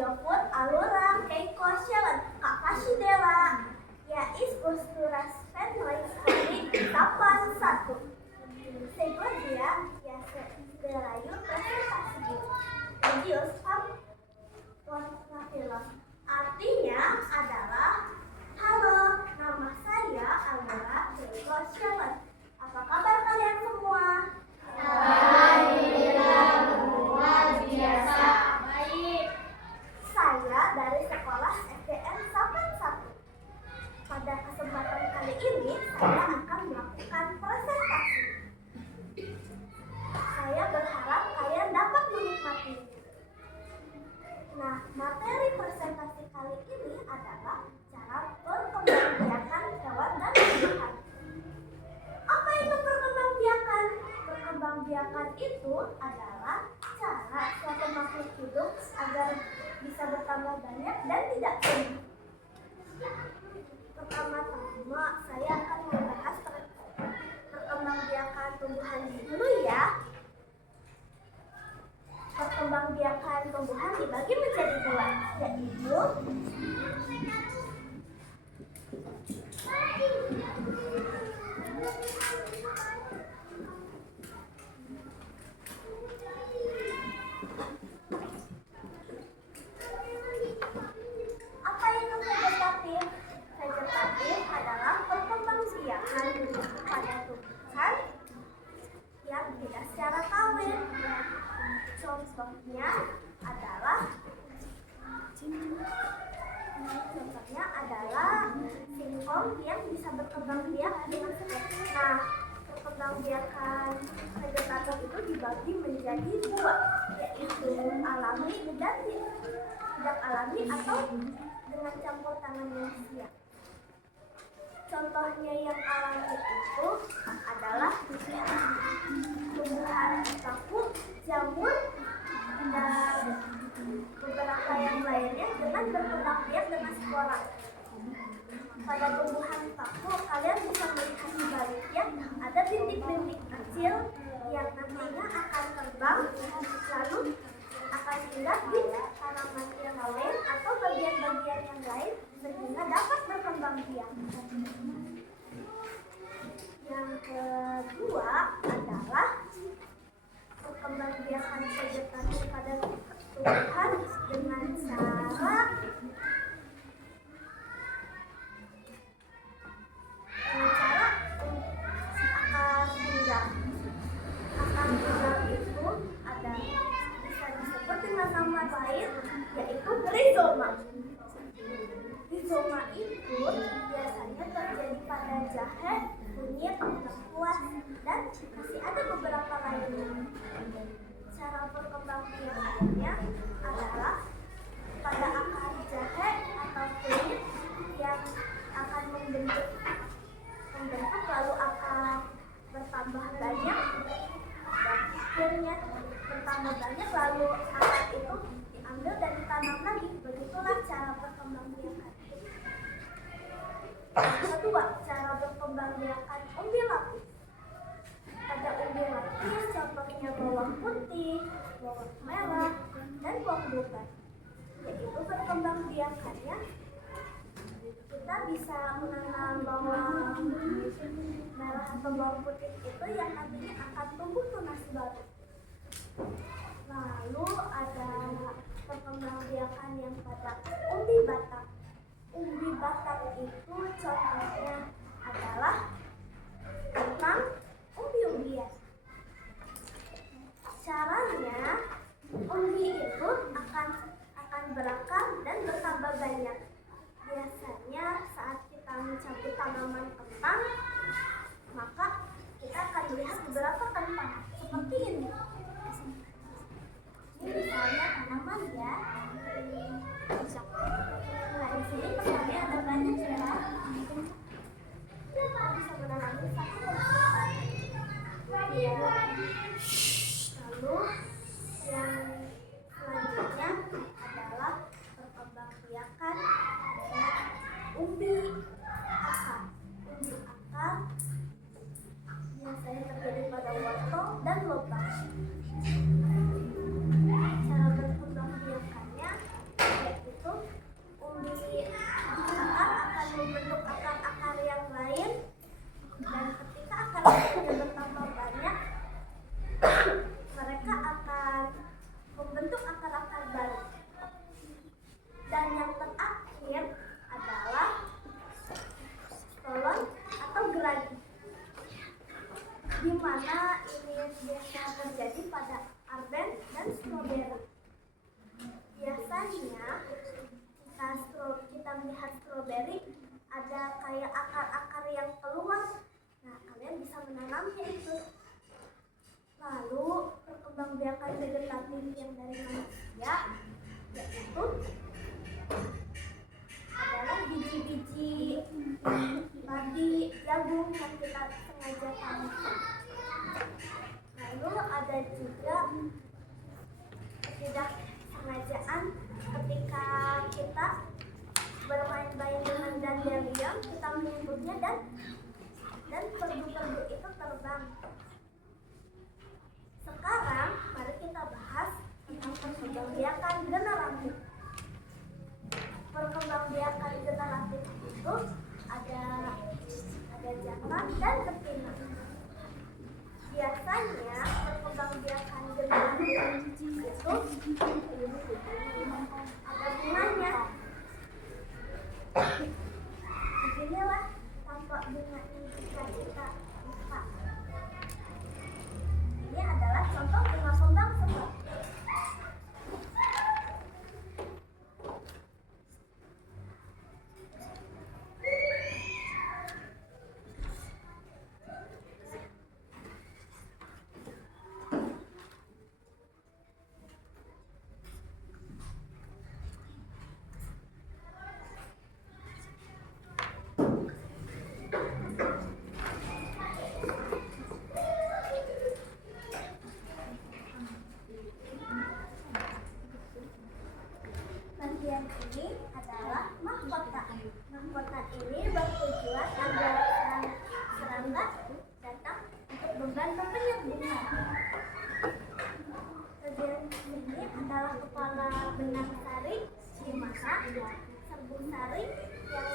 Jofur Alura Keiko Shawan Kakashi Dewa Yais Gusturas Fenway Story Tapan 1 Segodia Yase Belayu Presentasi Medius Film. Artinya adalah halo, nama saya Alura Keiko Shawan. Apa kabar kalian semua? Alhamdulillah, luar biasa baik. Saya dari sekolah SDN Sapan 1. Pada kesempatan kali ini saya akan melakukan presentasi. Saya berharap kalian dapat menikmati. Nah, materi presentasi kali ini adalah cara perkembangbiakan hewan dan tumbuhan. Apa itu perkembangbiakan? Perkembangbiakan itu adalah cara suatu makhluk hidup agar bisa bertambah banyak dan tidak punah. Pertama-tama saya akan membahas perkembangbiakan tumbuhan dulu ya. Perkembangbiakan tumbuhan dibagi menjadi dua, yaitu apa itu vegetatif? Vegetatif adalah perkembangbiakan pada tumbuhan yang tidak secara kawin. Contohnya adalah singkong yang bisa berkembang biak dengan seperti. Nah, perkembangbiakan vegetatif itu dibagi menjadi dua, yaitu alami dan tidak alami atau dengan campur tangan manusia. Contohnya yang alami itu adalah tumbuhan paku, jamur, dan beberapa yang lainnya dengan berkembang biak dengan spora. Pada tumbuhan paku, kalian bisa melihat di baliknya ada bintik-bintik kecil yang nantinya akan terbang, lalu akan singgah di tanaman yang lain atau bagian-bagian yang lain sehingga dapat berkembang biak. Yang kedua adalah perkembangbiakan vegetatif pada tumbuhan dengan cara akar pinggang. Akar pinggang itu ada bisa disebut dengan nama lain yaitu rizoma. Rizoma itu biasanya terjadi pada jahe, kunyit, lengkuas, dan masih ada beberapa lainnya. Cara perkembangbiakannya adalah pada akar jahe atau kunyit yang akan membentuk lalu akan bertambah banyak dan akhirnya bertambah banyak lalu akar itu diambil dan ditanam lagi. Begitulah cara perkembangbiakan. Kedua, cara berkembangbiakan umbi lapis. Pada umbi lapis contohnya bawang putih, bawang merah, dan bawang bombay. Yaitu perkembangbiakannya kita bisa menanam bawang merah atau bawang putih itu yang nantinya akan tumbuh tunas baru. Lalu ada perkembangbiakan yang pada umbi batang. Umbi batang itu contohnya adalah kentang, umbi-umbian. Caranya umbi itu akan berakar dan bertambah banyak. Biasanya saat kita mencabut tanaman kentang, maka kita akan melihat beberapa kentang seperti ini. Ini misalnya tanaman ya. Nah, di sini misalnya ada banyak ya. Kita bisa menanami satu persatu. Ya. Lalu yang selanjutnya adalah perkembangbiakan umbi akar. stroberi. Biasanya kita melihat stroberi ada kayak akar-akar yang keluar. Nah, kalian bisa menanamnya itu. Lalu perkembangbiakan vegetatif yang dari manusia yaitu adalah biji-biji padi, jagung yang kita sengaja tanam. Lalu ada juga ketidaksengajaan ketika kita bermain-main dengan dandelion, kita menyebutnya dan perdu-perdu itu terbang. Sekarang mari kita bahas tentang perkembangbiakan generatif. Perkembangbiakan generatif itu ada jantan dan betina. Biasanya perkembangbiakan generatif itu ada bunganya. Beginilah tampak bunganya jika kita lihat. Ini adalah contoh bunga kembang seperti bagian ini adalah mahkota. Mahkota ini bertujuan agar serangga datang untuk membantu penyembunyian. Bagian ini adalah kepala benang sari, di mana serbuk sari yang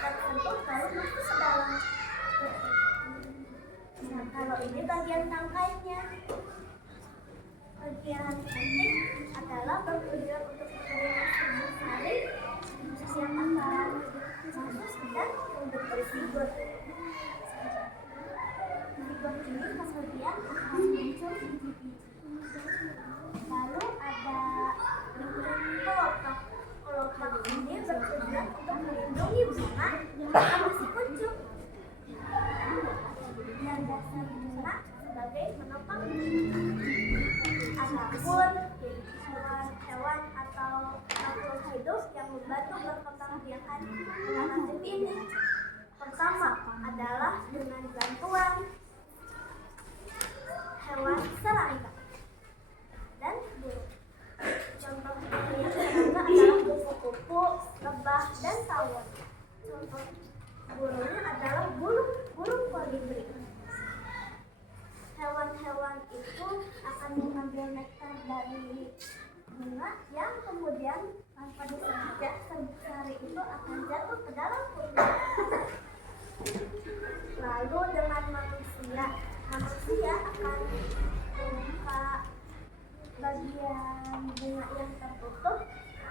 tersentuh baru masuk ke dalam. Nah, kalau ini bagian tangkainya. Bagian ini adalah bertujuan untuk mengirim serbuk sari yang akan masuk dan membentuk zigot. Zigot ini kemudian akan muncul biji-biji. Lalu ada kelopak. Kelopak ini bertujuan untuk melindungi bunga yang masih kuncup. Dan dasar bunga sebagai penopang adapun hewan atau makhluk hidup yang membantu perkembangbiakan generatif ini. Pertama adalah dengan bantuan hewan serangga dan burung. Contoh yang serangga adalah kupu-kupu, lebah, dan tawon. Contoh burungnya adalah burung kolibri. Hewan-hewan itu akan mengambil nektar dari bunga yang kemudian tanpa disengaja serbuk sari itu akan jatuh ke dalam bunga. Lalu dengan manusia akan membuka bagian bunga yang tertutup,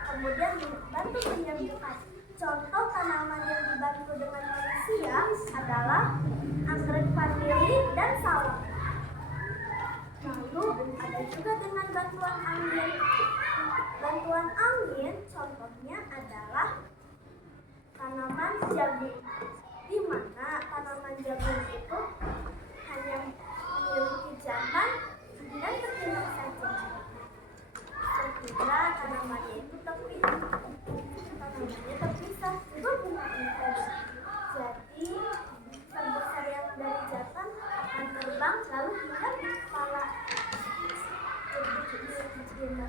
kemudian membantu penyembuhan. Contoh tanaman yang dibantu dengan manusia adalah anggrek vanili dan salam. Lalu ada juga dengan bantuan angin. Bantuan angin contohnya adalah tanaman jagung, di mana tanaman jagung itu hanya memiliki jantan dan betina saja. Sehingga tanamannya itu terpisah juga bunganya saja. Jadi serbuk sari yang dari jantan akan terbang lalu hinggap di kepala betina.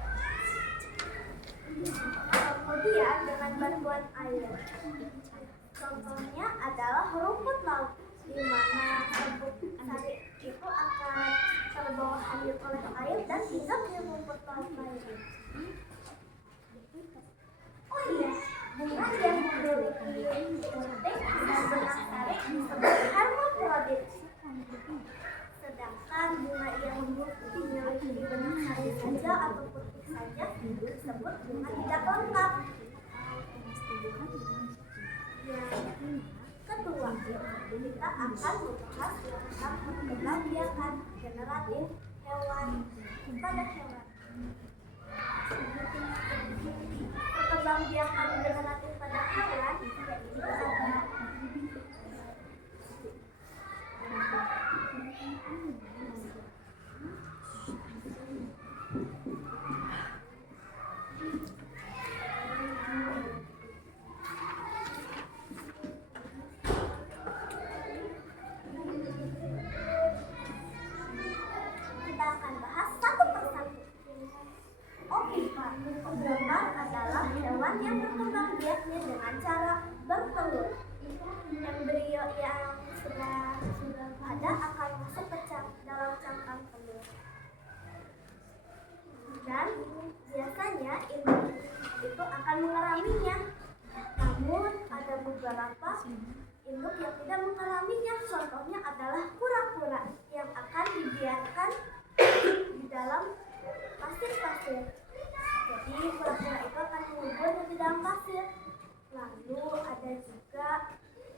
Kemudian dengan bantuan air. Contohnya adalah rumput laut, di mana serbuk sari itu akan terbawa hanyut oleh air dan hinggap di rumput laut lainnya. Oh iya, bunga yang memiliki gunting dan benang sari disebut hermafrodit. Sedangkan bunga yang memiliki benang sari saja atau putih saja disebut bunga tidak lengkap. Yang kedua, kita akan membahas tentang perkembangbiakan generatif hewan pada hewan. Perkembangbiakan degeneratif pada hewan yaitu ada kita akan bahas satu persatu. Ovipar. Ovipar adalah hewan yang berkembang biaknya dengan cara bertelur. Embrio yang sudah ada akan masuk ke dalam cangkang telur. Dan biasanya induk itu akan mengalaminya. Namun ada beberapa induk yang tidak mengalaminya. Contohnya adalah kura-kura yang akan dibiarkan di dalam pasir-pasir. Jadi kura-kura itu akan mengubur di dalam pasir. Lalu ada juga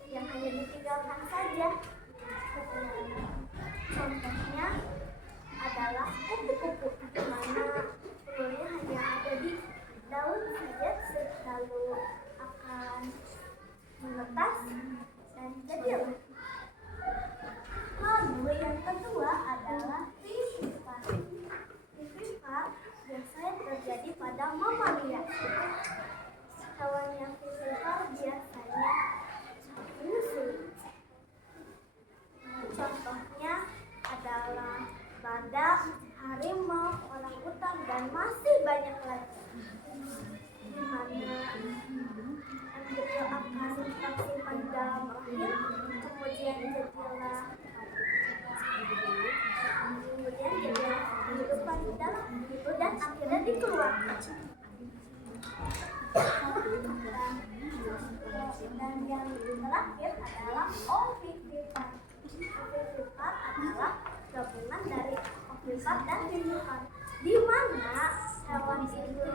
yang hanya ditinggalkan saja. Contohnya adalah kupu-kupu, di mana telurnya hanya ada di daun saja, lalu akan menetas dan jadilah. Lalu yang kedua adalah vivipar. Vivipar biasanya terjadi pada mamalia. Hewan yang vivipar biasanya menyusui. Contohnya adalah badak, harimau, orangutan, dan masih banyak lagi. Di mana embrio akan tersimpan di dalam rahim, kemudian jadilah kehidupan di dalam itu dan akhirnya dikeluarkan. Dan yang terakhir adalah ovipar. Ovipar adalah gabungan dari ovipar dan vivipar, di mana hewan itu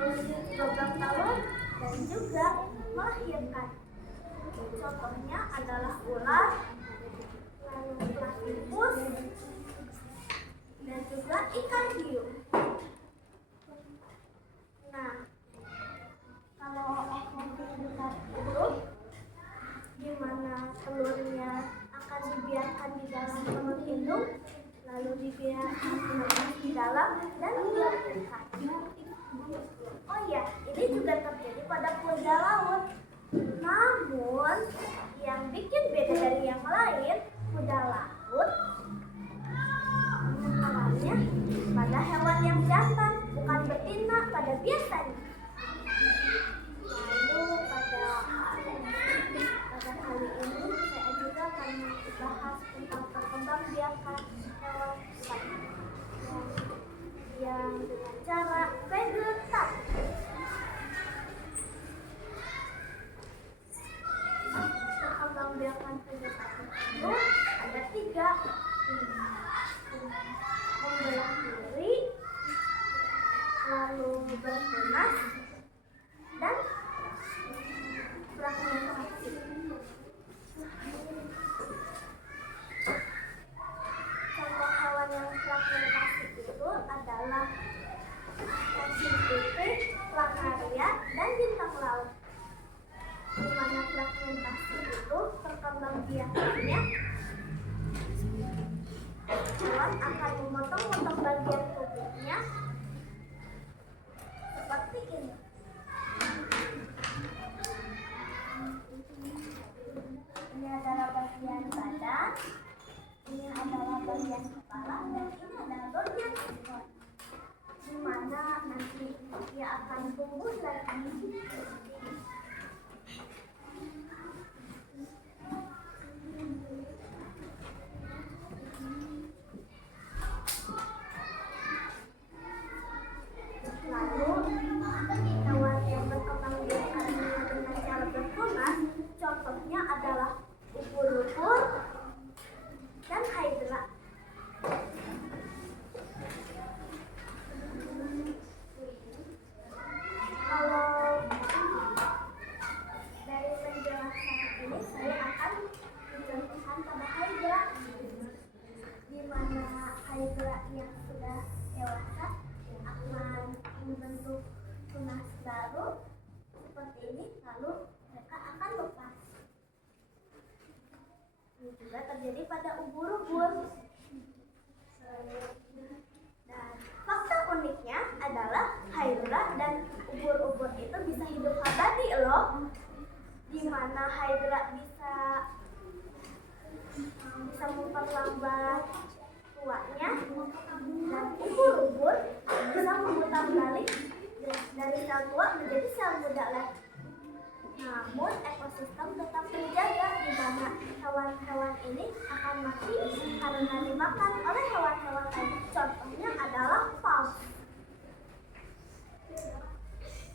berbang telur dan juga melahirkan. Contohnya adalah ular, lalu platypus, dan juga ikan hiu. Nah, kalau ovipar itu di mana telurnya akan dibiarkan di dalam telur induk, lalu dibiarkan di dalam dan dilahirkan. Oh ya, ini juga terjadi pada kuda laut. Namun yang bikin beda dari yang lain, kuda laut mengalaminya pada hewan yang jantan, bukan betina pada biasanya. Lalu pada kali ini saya juga akan membahas tentang perkembangbiakan hewan yang dengan cara vegetatif. Perkembangbiakan vegetatif itu ada 3: membelah diri, lalu bertunas, dan fragmentasi. Contoh hewan yang fragmentasi itu adalah kucing putih, planaria, dan bintang laut. Di mana fragmentasi itu perkembangbiakannya hewan akan memotong-motong bagian tubuhnya seperti ini. Ini adalah bagian badan, ini adalah bagian kepala, dan ini adalah bagian ekor. Di mana nanti dia akan tumbuh lagi. Lalu hewan yang berkembang biakan dengan cara bertunas, contohnya adalah ubur-ubur dan hydra. Kalau juga terjadi pada ubur-ubur. Dan fakta uniknya adalah Hydra dan ubur-ubur itu bisa hidup abadi loh. Di mana Hydra bisa memperlambat tuanya dan ubur-ubur bisa memutar balik dari sel tua menjadi sel muda lagi. Namun ekosistem tetap terjaga di mana hewan-hewan ini akan mati karena dimakan oleh hewan-hewan lain. Contohnya adalah paus.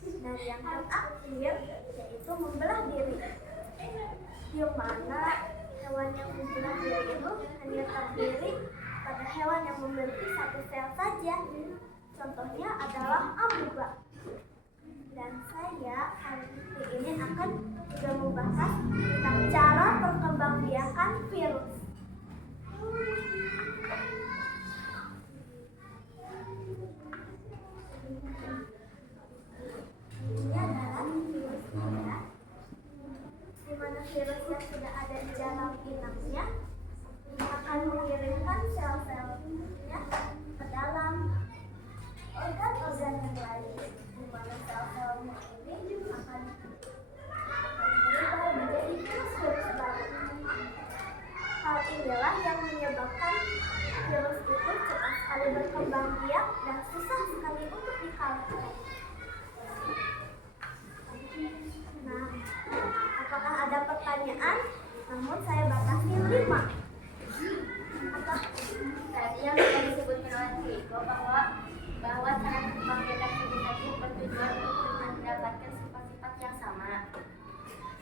Dan yang terakhir yaitu membelah diri, di mana hewan yang membelah diri itu hanya terdiri pada hewan yang memiliki satu sel saja. Contohnya adalah amoeba. Dan saya hari ini akan juga membahas tentang cara perkembangbiakan virus. Ini adalah virusnya, di mana virus yang sudah ada di dalam inangnya akan mengirimkan sel-selnya ke dalam organ-organ yang lain, di mana sel-selnya ini akan berubah menjadi virus-virus baru. Hal inilah yang menyebabkan virus itu cepat sekali berkembang biak dan susah sekali untuk dikalahkan. Nah, apakah ada pertanyaan? Namun saya batasi 5. Tadi yang sudah disebutkan oleh Kiko bahwa cara perkembangbiakan vegetatif bertujuan untuk mendapatkan sifat-sifat yang sama.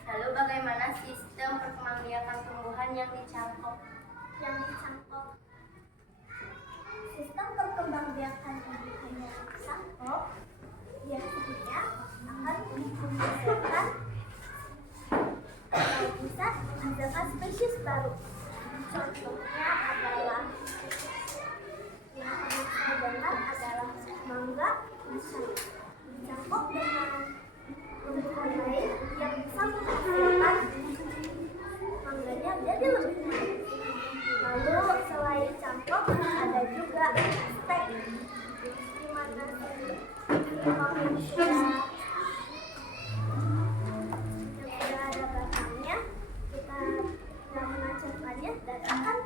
Lalu bagaimana sistem perkembangbiakan tumbuhan yang dicangkok? Sistem perkembangbiakan tumbuhan yang dicangkok biasanya akan menghasilkan atau bisa menghasilkan spesies baru. Contohnya adalah yang pernah saya dengar adalah mangga bisa dicangkok dengan tumbuhan lain yang bisa menghasilkan mangganya jadi lebih baik. Lalu selain cangkok ada juga stek, di mana manusia yang sudah ada batangnya kita menancapkannya dan akan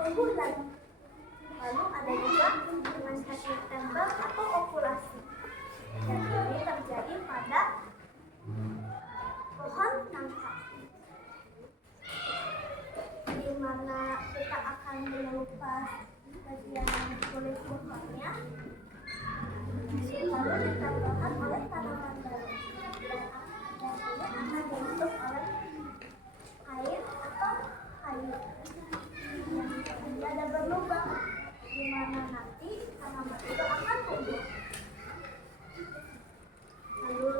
tumbuh lagi. Lalu ada juga dengan teknik tembak atau okulasi. Dan ini terjadi pada pohon nangka, di mana kita akan mengelupas bagian kulit pohonnya, lalu ditambahkan oleh tanaman baru, dan ini akan dibentuk oleh air atau kayu yang ada berlubang, di mana nanti tanaman itu akan tumbuh. Lalu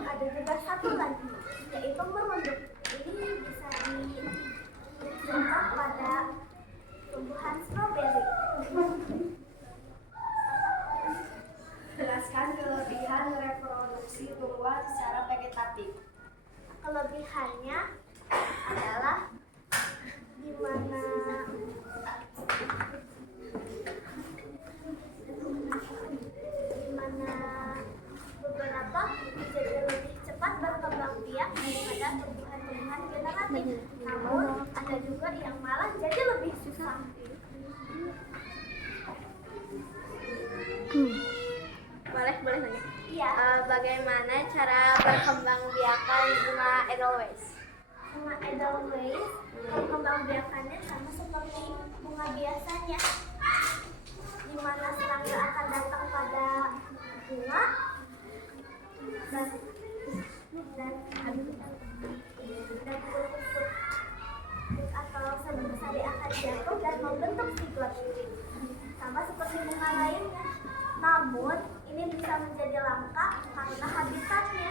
ada juga satu lagi, yaitu merunduk. Ini bisa dicangkok pada tumbuhan stroberi. Jelaskan kelebihan reproduksi tumbuhan secara vegetatif. Kelebihannya adalah di mana beberapa jadi lebih cepat berkembang biak daripada tumbuhan-tumbuhan generatif. Namun ada juga yang malah jadi lebih susah. Boleh nanya? Iya. Bagaimana cara perkembangbiakan bunga Edelweiss? Bunga Edelweiss perkembangbiakannya sama seperti bunga biasanya, di mana serangga akan datang pada bunga dan kulit atau sebelum sari akan jatuh dan membentuk sigot sama seperti bunga lainnya. Namun ini bisa menjadi langka karena habitatnya.